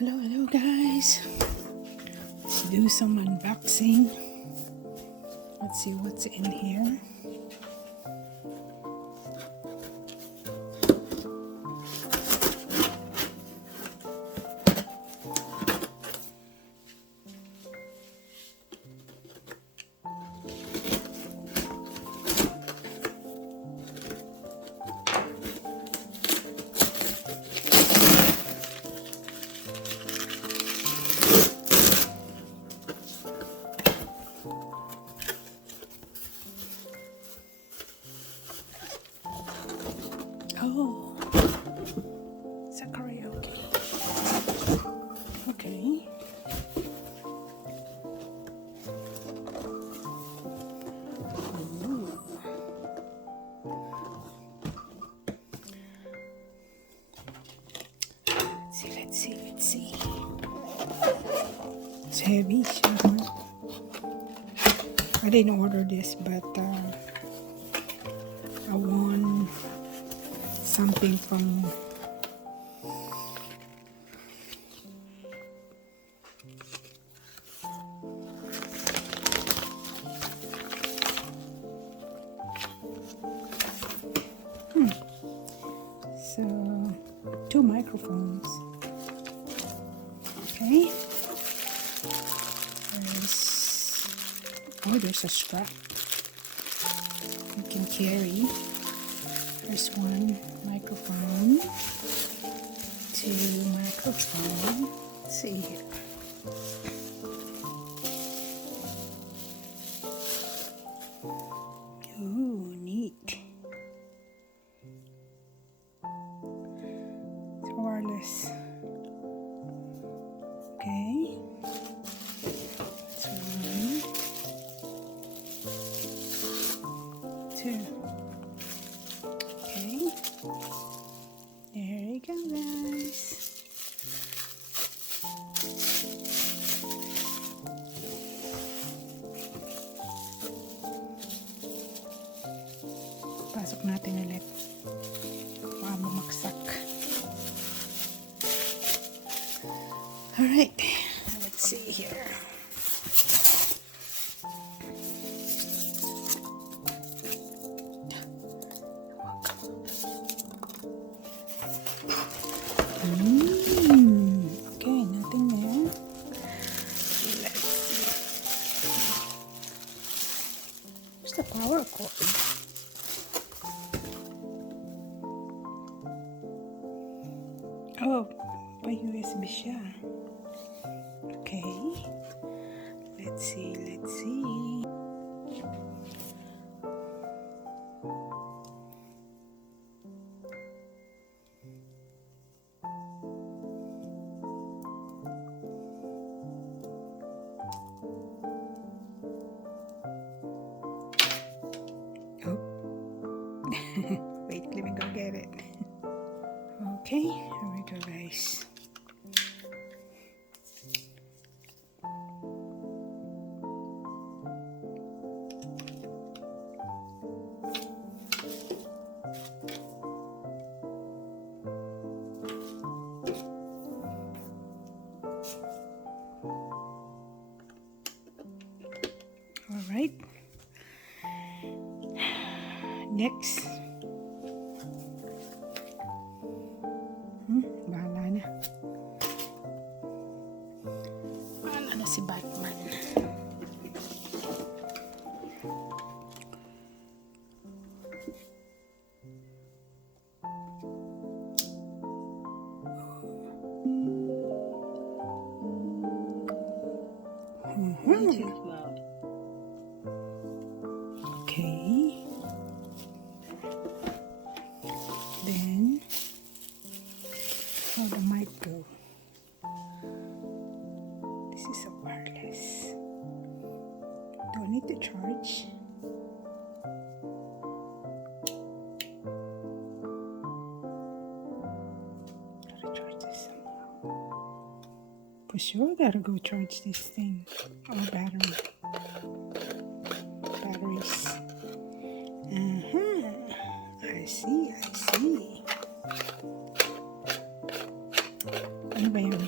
Hello guys. Let's do some unboxing. Let's see what's in here. Oh, it's a karaoke. Okay. Ooh. Let's see. It's heavy. I didn't order this, but I won something from so 2 microphones. Okay, there's a strap you can carry. There's 1 microphone, 2 microphone. Let's see here. Ooh, neat. It's wireless. Okay. So 1, 2. Okay. There you go, guys. Pasok natin ulit. Baka bumaksak. Alright. Let's see here. Okay, nothing there. Let's see. Where's the power cord? Oh, by USB siya. Okay. Let's see. Oh. Wait, let me go get it. Okay, here we go, guys. All right. Next. Bahala na. Bahala na si Batman. Bluetooth mode. Okay. Then, how the mic go? This is a wireless. Do I need to charge? Gotta charge this somehow. For sure, gotta go charge this thing. Oh, batteries. I see. Ano ba yun?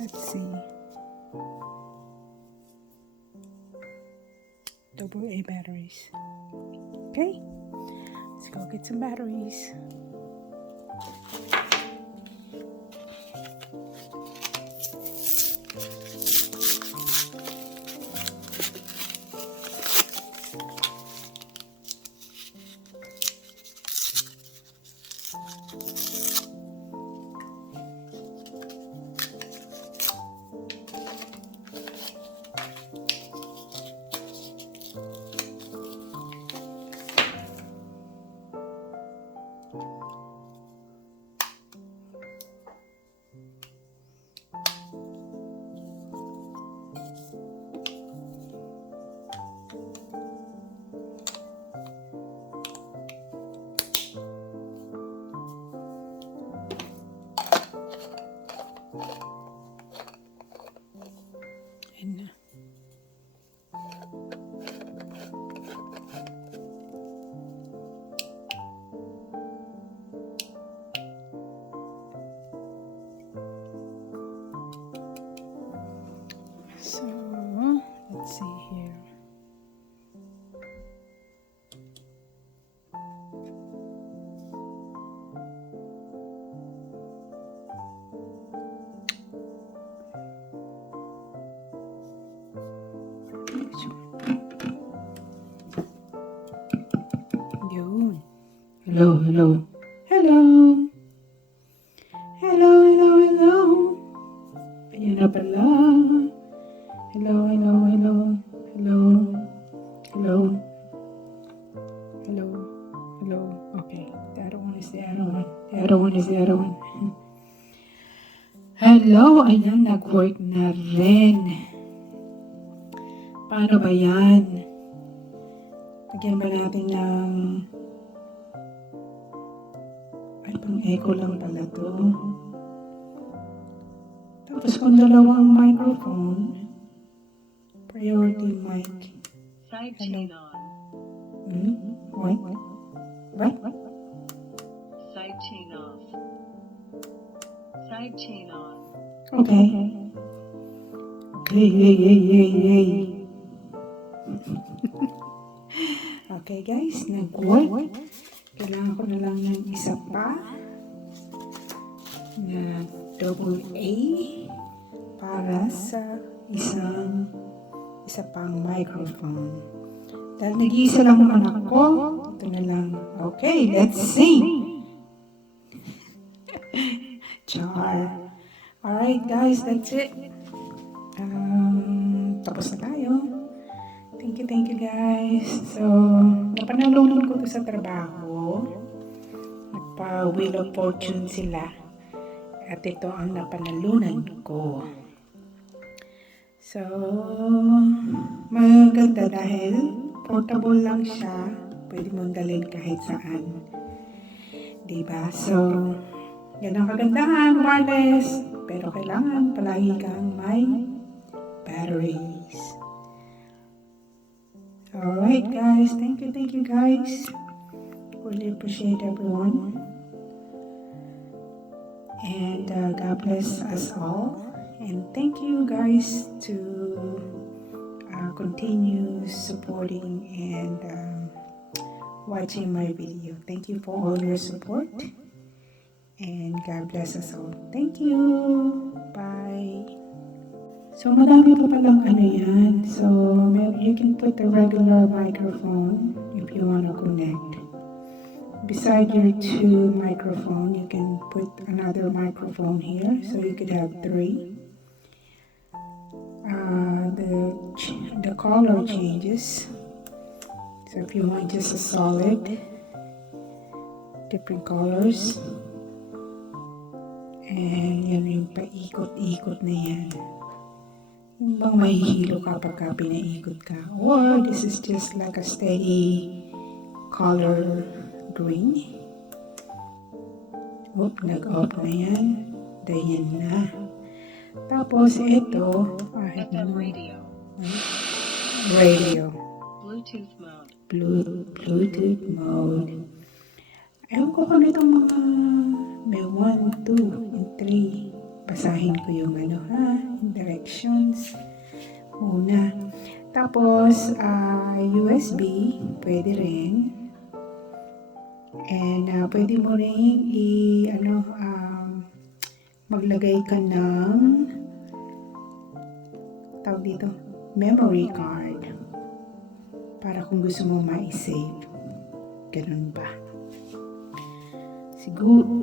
Let's see. AA batteries. Okay, let's go get some batteries. And so let's see here. Yun. Hello, hello. Hello. Hello, hello, hello. Ayun na pala. Hello, hello, hello. Hello. Hello. Hello. Hello. Okay. The other one is the other one. The other one is the other one. Hello. Ayan, nag-work na rin. Paano ba yan? Lagyan ba natin ng... Ay, pang-echo lang pala to. Tapos kung dalawang microphone, priority mic. Side chain on. What? What? Side chain off. Side chain on. Okay. Okay, yay. Okay guys, nag-work. Kailangan ko na lang ng isa pa na AA para sa isa pang microphone. Dahil nag-iisa lang naman ako, ito na lang. Okay, let's sing! Char! Alright guys, that's it. Tapos na tayo. Thank you guys. So, napanalunan ko to sa trabaho. Nagpa-Wheel of Fortune sila. At ito ang napanalunan ko. So, maganda dahil portable lang siya. Pwede mong dalhin kahit saan. Diba? So, yan ang kagandahan, wireless. Pero kailangan palagi kang may batteries. Alright guys, thank you guys. Really appreciate everyone. And God bless us all. And thank you guys to continue supporting and watching my video. Thank you for all your support. And God bless us all. Thank you. Bye. So, madami pa palang ano yan. So, you can put a regular microphone if you want to connect. Beside your two microphone, you can put another microphone here. So, you could have 3. The color changes. So, if you want just a solid, different colors. And yan yung paikot-ikot na yan. Yung bang mahihilo kapag pinaikot ka. Or this is just like a steady color green. Nag-off na yan. Dayan na. Tapos ito, FM radio. Radio. Bluetooth mode. Bluetooth mode. Ewan ko kung itong mga may 1, 2, and 3 basahin ko yung directions muna. Tapos, USB, pwede rin. And, pwede mo rin maglagay ka ng, tawag dito, memory card. Para kung gusto mo ma-save. Ganun ba? Siguro.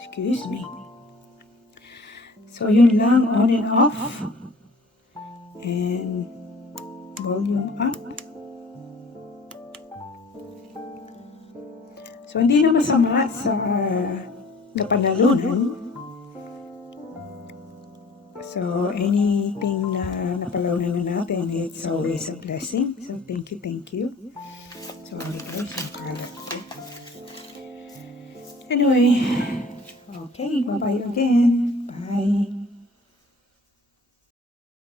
Excuse me. So, yun lang, on and off. And volume up. So, hindi na masama sa napanalunan. So, anything na napalawanan natin, it's always a blessing. So, thank you. So, guys, yung kalat ko. Anyway, okay, bye-bye again. Bye.